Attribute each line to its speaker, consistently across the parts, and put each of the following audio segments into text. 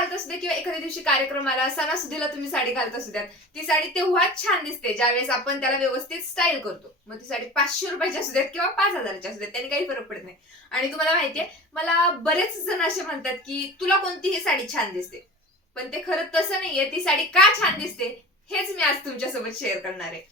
Speaker 1: घालत असू दे किंवा एखाद्या दिवशी कार्यक्रमाला सणासुदीला तुम्ही साडी घालत असू द्यात. ती साडी तेव्हाच छान दिसते ज्यावेळेस आपण त्याला व्यवस्थित स्टाईल करतो. मग ती साडी पाचशे रुपयाची असू द्यात किंवा पाच हजाराची असू द्यात त्याने काही फरक पडत नाही. आणि तुम्हाला माहितीये मला बरेच जण असे म्हणतात की तुला कोणतीही साडी छान दिसते. पण ते खरं तसं नाहीये ती साडी का छान दिसते हेच मी आज तुमच्यासोबत शेअर करणार आहे.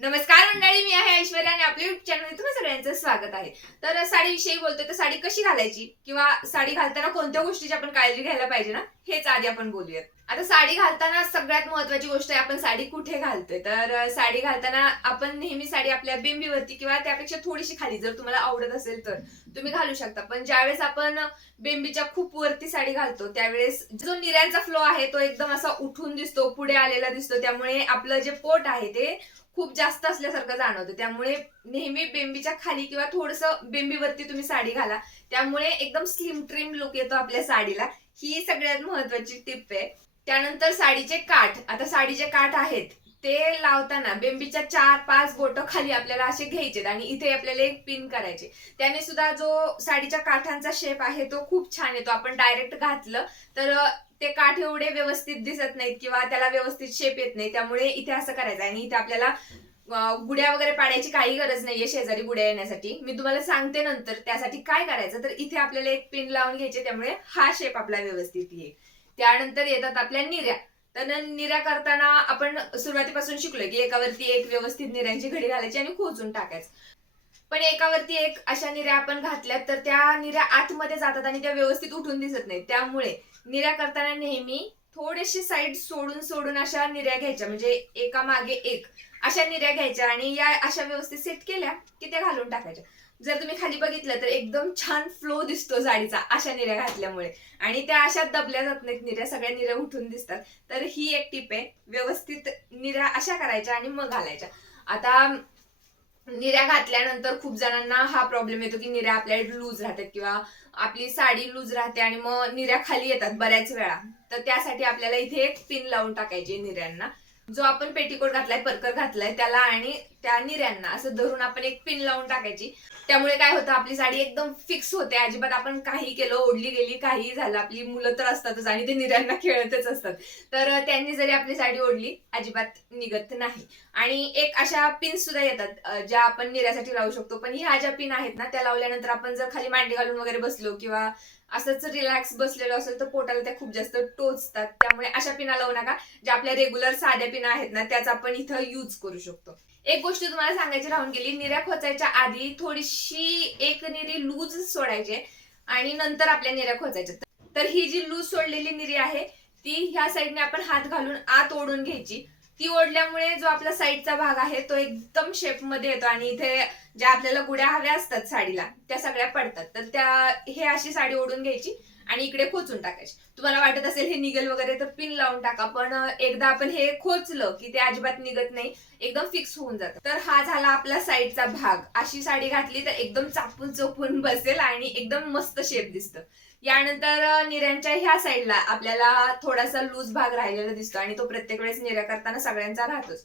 Speaker 1: नमस्कार मंडळी मी आहे ऐश्वर्या आणि आपल्या युट्यूब चॅनलमध्ये तुम्हा सगळ्यांचं स्वागत आहे. तर साडीविषयी बोलतोय तर साडी कशी घालायची? किंवा साडी घालताना कोणत्या गोष्टीची आपण काळजी घ्यायला पाहिजे ना? हेच आधी आपण बोलूयात. आता साडी घालताना सगळ्यात महत्वाची गोष्ट आहे आपण साडी कुठे घालतोय? तर साडी घालताना आपण नेहमी साडी आपल्या बिंबीवरती किंवा त्यापेक्षा थोडीशी खाली जर तुम्हाला आवडत असेल तर तुम्ही घालू शकता. पण ज्यावेळेस आपण बेंबीच्या खूप वरती साडी घालतो त्यावेळेस जो निऱ्यांचा फ्लो आहे तो एकदम असा उठून दिसतो पुढे आलेला दिसतो. त्यामुळे आपलं जे पोट आहे ते खूप जास्त असल्यासारखं जाणवतं. त्यामुळे नेहमी बेंबीच्या खाली किंवा थोडस बेंबीवरती तुम्ही साडी घाला. त्यामुळे एकदम स्लिम ट्रिम लुक येतो आपल्या साडीला. ही सगळ्यात महत्वाची टिप आहे. त्यानंतर साडीचे काठ. आता साडीचे काठ आहेत. ते लावताना बेंबीच्या चार पाच बोट खाली आपल्याला असे घ्यायचे आणि इथे आपल्याला एक पिन करायचे. त्याने सुद्धा जो साडीच्या काठांचा शेप आहे तो खूप छान येतो. आपण डायरेक्ट घातलं तर ते काठ एवढे व्यवस्थित दिसत नाहीत किंवा त्याला व्यवस्थित शेप येत नाही. त्यामुळे इथे असं करायचं आणि इथे आपल्याला गुड्या वगैरे पाडायची काही गरज नाहीये शेजारी गुड्या येण्यासाठी. मी तुम्हाला सांगते नंतर त्यासाठी काय करायचं तर इथे आपल्याला एक पिन लावून घ्यायचे त्यामुळे हा शेप आपला व्यवस्थित येईल. त्यानंतर येतात आपल्या निऱ्या. तर निऱ्या करताना आपण सुरुवातीपासून शिकलोय की एकावरती एक व्यवस्थित निऱ्यांची घडी घालायची आणि खोचून टाकायचं. पण एकावरती एक अशा निऱ्या आपण घातल्यात तर त्या निऱ्या आतमध्ये जातात आणि त्या व्यवस्थित उठून दिसत नाही त्यामुळे निऱ्या करताना नेहमी थोडीशी साईड सोडून सोडून अशा निऱ्या घ्यायच्या. म्हणजे एका मागे एक. अशा निऱ्या घ्यायच्या आणि या अशा व्यवस्थित सेट केल्या की त्या घालून टाकायच्या. जर तुम्ही खाली बघितलं तर एकदम छान फ्लो दिसतो साडीचा अशा निऱ्या घातल्यामुळे. आणि त्या अशा दबल्या जात नाहीत निऱ्या सगळ्या निऱ्या उठून दिसतात. तर ही एक टिप आहे व्यवस्थित निऱ्या अशा करायच्या आणि मग घालायच्या. आता निऱ्या घातल्यानंतर खूप जणांना हा प्रॉब्लेम येतो की निऱ्या आपल्या लूज राहतात किंवा आपली साडी लूज राहते आणि मग निऱ्या खाली येतात बऱ्याच वेळा. तर त्यासाठी आपल्याला इथे एक पिन लावून टाकायची निऱ्यांना जो आपण पेटीकोट घातलाय परकर घातलाय त्याला आणि त्या निऱ्यांना असं धरून आपण एक पिन लावून टाकायची. त्यामुळे काय होतं आपली साडी एकदम फिक्स होते. अजिबात आपण काही केलं ओढली गेली काही झालं आपली मुलं तर असतातच आणि ते निऱ्यांना खेळतच असतात. तर त्यांनी जरी आपली साडी ओढली अजिबात निघत नाही. आणि एक अशा पिन सुद्धा येतात ज्या आपण निऱ्यासाठी लावू शकतो. पण ह्या ज्या पिन आहेत ना त्या लावल्यानंतर आपण जर खाली मांडी घालून वगैरे बसलो किंवा असंच रिलॅक्स बसलेलो असेल तर पोटाला त्या खूप जास्त टोचतात. त्यामुळे अशा पिना लावू नका. ज्या आपल्या रेग्युलर साध्या पिना आहेत ना त्याचा आपण इथं यूज करू शकतो. एक गोष्ट तुम्हाला सांगायची राहून गेली निऱ्या खोचायच्या आधी थोडीशी एक निरी लूज सोडायची आणि नंतर आपल्या निऱ्या खोचायच्या. तर ही जी लूज सोडलेली निरी आहे ती ह्या साईडने आपण हात घालून आत ओढून घ्यायची. ती ओढल्यामुळे जो आपला साईडचा भाग आहे तो एकदम शेपमध्ये येतो आणि इथे ज्या आपल्याला गुड्या हव्या असतात साडीला त्या सगळ्या पडतात. तर त्या हे अशी साडी ओढून घ्यायची. आणि इकडे खोचून टाकायचे. तुम्हाला वाटत असेल हे निघेल वगैरे तर पिन लावून टाका पण एकदा आपण हे खोचलं की ते अजिबात निघत नाही. एकदम फिक्स होऊन जातं. तर हा झाला आपला साईडचा भाग. अशी साडी घातली तर एकदम चापून चोपून बसेल आणि एकदम मस्त शेप दिसतं. यानंतर निऱ्यांच्या ह्या साईडला आपल्याला थोडासा लूज भाग राहिलेला दिसतो आणि तो प्रत्येक वेळेस निऱ्या करताना सगळ्यांचा राहतोच.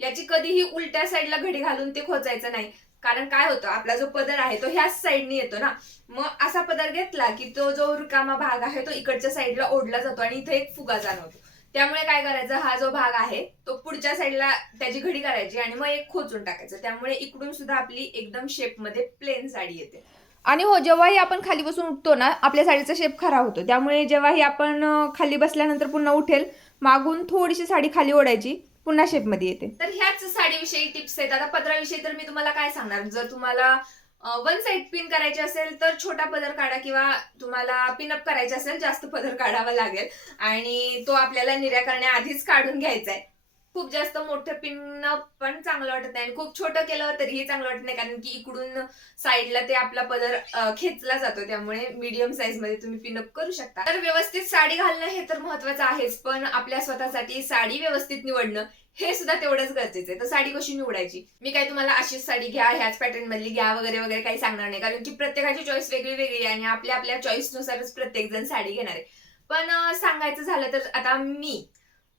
Speaker 1: याची कधीही उलट्या साईडला घडी घालून ते खोचायचं नाही. कारण काय होतं आपला जो पदर आहे तो ह्याच साईडनी येतो ना. मग असा पदर घेतला की तो जो रिकामा भाग आहे तो इकडच्या साईडला ओढला जातो आणि इथे एक फुगा जाणवतो. त्यामुळे काय करायचं हा जो भाग आहे तो पुढच्या साईडला त्याची घडी करायची आणि मग एक खोचून टाकायचं. त्यामुळे इकडून सुद्धा आपली एकदम शेपमध्ये प्लेन साडी येते. आणि हो जेव्हाही आपण खाली बसून उठतो ना आपल्या साडीचा शेप खरा होतो. त्यामुळे जेव्हाही आपण खाली बसल्यानंतर पुन्हा उठेल मागून थोडीशी साडी खाली ओढायची. पुन्हा शेपमध्ये येते. तर ह्याच साडीविषयी टिप्स आहेत. आता पदराविषयी तर मी तुम्हाला काय सांगणार? जर तुम्हाला वन साइड पिन करायची असेल तर छोटा पदर काढा किंवा तुम्हाला पिनअप करायचे असेल जास्त पदर काढावा लागेल. आणि तो आपल्याला निर्या करण्याआधीच काढून घ्यायचा आहे खूप जास्त मोठं पिन पण चांगलं वाटत नाही. आणि खूप छोटं केलं तरीही चांगलं वाटत नाही. कारण की इकडून साईडला ते आपला पदर खेचला जातो. त्यामुळे मीडियम साईजमध्ये तुम्ही पिनअप करू शकता. तर व्यवस्थित साडी घालणं हे तर महत्वाचं आहेच. पण आपल्या स्वतःसाठी साडी व्यवस्थित निवडणं हे सुद्धा तेवढंच गरजेचं आहे. तर साडी कशी निवडायची? मी काय तुम्हाला अशीच साडी घ्या ह्याच पॅटर्न मधली घ्या वगैरे वगैरे काही सांगणार नाही. कारण की प्रत्येकाची चॉईस वेगळी वेगळी आहे. आणि आपल्या आपल्या चॉईसनुसारच प्रत्येक जण साडी घेणार आहे. पण सांगायचं झालं तर आता मी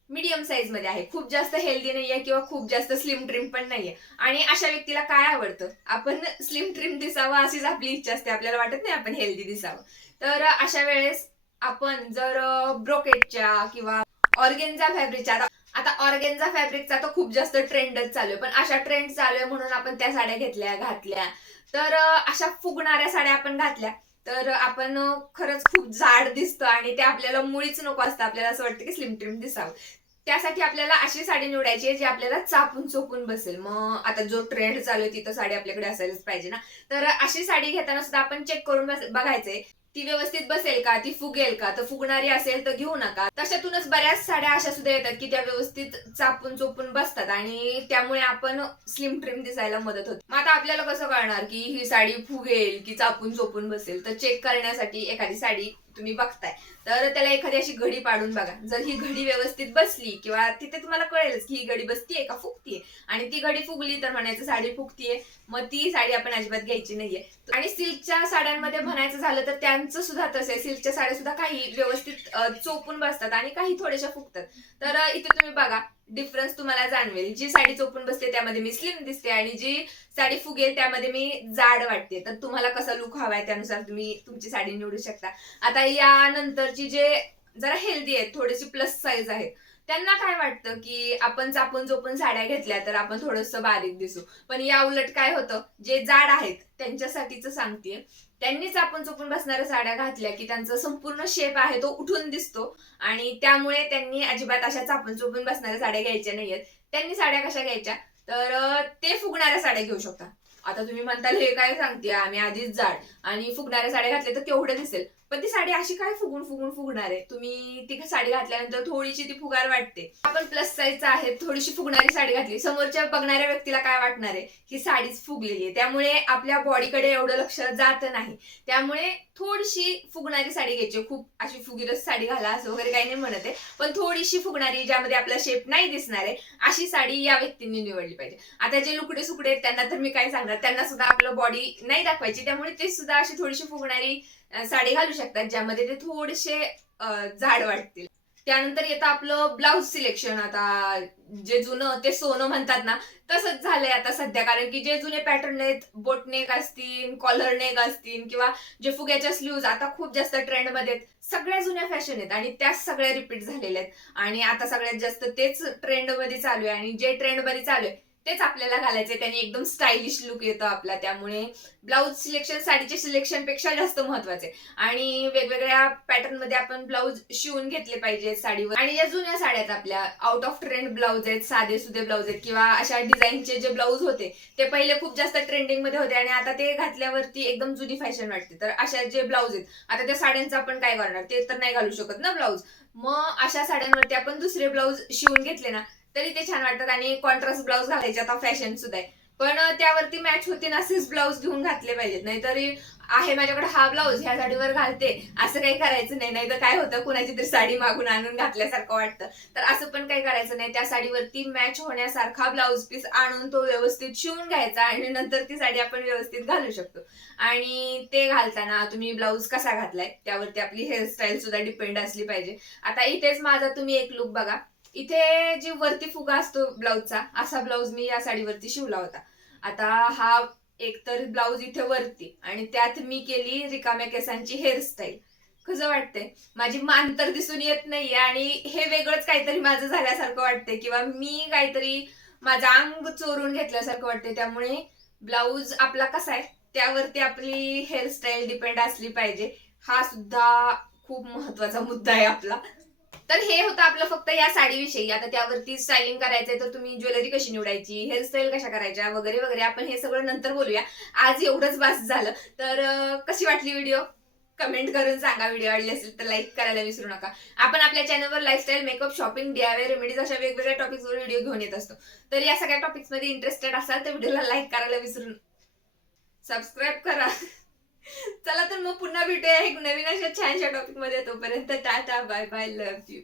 Speaker 1: मीडियम साईजमध्ये आहे. खूप जास्त हेल्दी नाहीये किंवा खूप जास्त स्लिम ट्रिम पण नाहीये. आणि अशा व्यक्तीला काय आवडतं? आपण स्लिम ट्रिम दिसावं अशीच आपली इच्छा असते. आपल्याला वाटत नाही आपण हेल्दी दिसावं. तर अशा वेळेस आपण जर ब्रोकेटच्या किंवा ऑर्गेन्झा फॅब्रिकच्या आता आता ऑर्गेन्झा फॅब्रिकचा तर खूप जास्त ट्रेंडच चालू आहे. पण अशा ट्रेंड चालू आहे म्हणून आपण त्या साड्या घेतल्या घातल्या. तर अशा फुगणाऱ्या साड्या आपण घातल्या. तर आपण खरंच खूप जाड दिसतो आणि ते आपल्याला मुळीच नको असतं. आपल्याला असं वाटतं की स्लिम ट्रिम दिसावं. त्यासाठी आपल्याला अशी साडी निवडायची आहे जी आपल्याला चापून चोपून बसेल. मग आता जो ट्रेंड चालू आहे ती तर साडी आपल्याकडे असायलाच पाहिजे ना. तर अशी साडी घेताना सुद्धा आपण चेक करून बघायचंय. ती व्यवस्थित बसेल का? ती फुगेल का? तर फुगणारी असेल तर घेऊ नका. तशातूनच बऱ्याच साड्या अशा सुद्धा येतात की त्या व्यवस्थित चापून चोपून बसतात आणि त्यामुळे आपण स्लिम ट्रिम दिसायला मदत होते. मग आता आपल्याला कसं कळणार की ही साडी फुगेल की चापून चोपून बसेल? तर चेक करण्यासाठी एखादी साडी तुम्ही बघताय. तर त्याला एखादी अशी घडी पाडून बघा. जर ही घडी व्यवस्थित बसली किंवा तिथे तुम्हाला कळेलच की ही घडी बसतीये का फुगतीये. आणि ती घडी फुगली तर म्हणायचं साडी फुगतीये. मग ती साडी आपण अजिबात घ्यायची नाहीये. आणि सिल्कच्या साड्यांमध्ये म्हणायचं झालं तर त्यांचं सुद्धा तसं आहे. सिल्कच्या साड्या सुद्धा काही व्यवस्थित चोपून बसतात आणि काही थोड्याशा फुगतात. तर इथे तुम्ही बघा. डिफरन्स तुम्हाला जाणवेल. जी साडी चोपून बसते त्यामध्ये मी स्लिम दिसते आणि जी साडी फुगेल त्यामध्ये मी जाड वाटते. तर तुम्हाला कसा लुक हवाय त्यानुसार तुम्ही तुमची साडी निवडू शकता. आता यानंतरची जे जरा हेल्दी आहेत थोडीशी प्लस साईज आहेत त्यांना काय वाटतं की आपण चापून चोपून साड्या घेतल्या तर आपण थोडस बारीक दिसू? पण या उलट काय होतं जे जाड आहेत त्यांच्यासाठीच सांगते त्यांनीच आपण चोपून बसणाऱ्या साड्या घातल्या की त्यांचा संपूर्ण शेप आहे तो उठून दिसतो. आणि त्यामुळे त्यांनी अजिबात अशा चापून चोपून बसणाऱ्या साड्या घ्यायच्या नाहीयेत. त्यांनी साड्या कशा घ्यायच्या? तर ते फुगणाऱ्या साड्या घेऊ शकता आता तुम्ही म्हणताल हे काय सांगते आम्ही आधीच जाड. आणि फुगणाऱ्या साड्या घातल्या तर केवढं दिसेल? पण ती साडी अशी काय फुगून फुगून फुगणार आहे? तुम्ही ती साडी घातल्यानंतर थोडीशी ती फुगार वाटते. आपण प्लस साईज आहे थोडीशी फुगणारी साडी घातली. समोरच्या बघणाऱ्या व्यक्तीला काय वाटणार आहे? ही साडीच फुगलेली आहे. त्यामुळे आपल्या बॉडीकडे एवढं लक्ष जात नाही. त्यामुळे थोडीशी फुगणारी साडी घ्यायची. खूप अशी फुगीरच साडी घाला असं वगैरे काही नाही म्हणत आहे. पण थोडीशी फुगणारी ज्यामध्ये आपला शेप नाही दिसणार आहे अशी साडी या व्यक्तींनी निवडली पाहिजे. आता जे लुकडे सुकडे आहेत त्यांना तर मी काय सांगणार. त्यांना सुद्धा आपलं बॉडी नाही दाखवायची. त्यामुळे ते सुद्धा अशी थोडीशी फुगणारी साडी घालू शकतात ज्यामध्ये ते थोडेसे जाड वाटतील. त्यानंतर येतं आपलं ब्लाऊज सिलेक्शन. आता जे जुनं ते सोनं म्हणतात ना तसंच झालंय आता सध्या. कारण की जे जुने पॅटर्न आहेत बोटनेक असतील कॉलर नेक असतील किंवा जे फुग्याच्या स्लीव्ज आता खूप जास्त ट्रेंडमध्ये आहेत सगळ्या जुन्या फॅशन आहेत आणि त्याच सगळ्या रिपीट झालेल्या आहेत. आणि आता सगळ्यात जास्त तेच ट्रेंडमध्ये चालू आहे. आणि जे ट्रेंडमध्ये चालू आहे तेच आपल्याला घालायचे त्याने एकदम स्टायलिश लुक येतो आपला. त्यामुळे ब्लाऊज सिलेक्शन साडीचे सिलेक्शनपेक्षा जास्त महत्त्वाचे आणि वेगवेगळ्या पॅटर्नमध्ये आपण ब्लाऊज शिवून घेतले पाहिजे साडीवर. आणि या जुन्या साड्या आहेत आपल्या आउट ऑफ ट्रेंड ब्लाऊज आहेत साधे सुधे ब्लाऊज आहेत किंवा अशा डिझाईनचे जे ब्लाऊज होते ते पहिले खूप जास्त ट्रेंडिंगमध्ये होते आणि आता ते घातल्यावरती एकदम जुनी फॅशन वाटते. तर अशा जे ब्लाऊज आहेत आता त्या साड्यांचं आपण काय करणार? ते तर नाही घालू शकत ना ब्लाऊज मग अशा साड्यांवरती आपण दुसरे ब्लाऊज शिवून घेतले ना तरी ते छान वाटतात. आणि कॉन्ट्रास्ट ब्लाऊज घालायचे. आता फॅशन सुद्धा आहे. पण त्यावरती मॅच होते ना असेच ब्लाऊज घेऊन घातले पाहिजेत. नाहीतरी आहे माझ्याकडे हा ब्लाऊज ह्या साडीवर घालते. असं काही करायचं नाही. नाही तर काय होतं? कुणाची तरी साडी मागून आणून घातल्यासारखं वाटतं. तर असं पण काही करायचं नाही. त्या साडीवरती मॅच होण्यासारखा ब्लाऊज पीस आणून तो व्यवस्थित शिवून घ्यायचा आणि नंतर ती साडी आपण व्यवस्थित घालू शकतो. आणि ते घालताना तुम्ही ब्लाऊज कसा घातलाय? त्यावरती आपली हेअरस्टाईल सुद्धा डिपेंड असली पाहिजे. आता इथेच माझा तुम्ही एक लुक बघा. इथे जी वरती फुगा असतो ब्लाऊजचा असा ब्लाऊज मी या साडीवरती शिवला होता. आता हा एक तर ब्लाऊज इथे वरती आणि त्यात मी केली रिकाम्या केसांची हेअरस्टाईल कसं वाटतंय? माझी मान तर दिसून येत नाहीये आणि हे वेगळंच काहीतरी माझं झाल्यासारखं वाटतंय किंवा मी काहीतरी माझं अंग चोरून घेतल्यासारखं वाटतंय. त्यामुळे ब्लाऊज आपला कसा आहे? त्यावरती आपली हेअरस्टाईल डिपेंड असली पाहिजे. हा सुद्धा खूप महत्त्वाचा मुद्दा आहे आपला. तर हे होतं आपलं फक्त या साडीविषयी. आता त्यावरती स्टायलिंग करायचंय तर तुम्ही ज्वेलरी कशी निवडायची हेअरस्टाईल कशा करायच्या वगैरे वगैरे आपण हे सगळं नंतर बोलूया. आज एवढंच बास झालं. तर कशी वाटली व्हिडिओ कमेंट करून सांगा. व्हिडिओ आवडली असेल तर लाईक करायला विसरू नका. आपण आपल्या चॅनलवर lifestyle makeup shopping DIY remedies अशा वेगवेगळ्या टॉपिक्सवर व्हिडिओ घेऊन येत असतो. तर या सगळ्या टॉपिक्समध्ये इंटरेस्टेड असाल तर व्हिडिओला लाईक करायला विसरू सबस्क्राईब करा. चला तर मग पुन्हा भेटूया एक नवीन अशा छानशा टॉपिकमध्ये. तोपर्यंत tata bye bye love you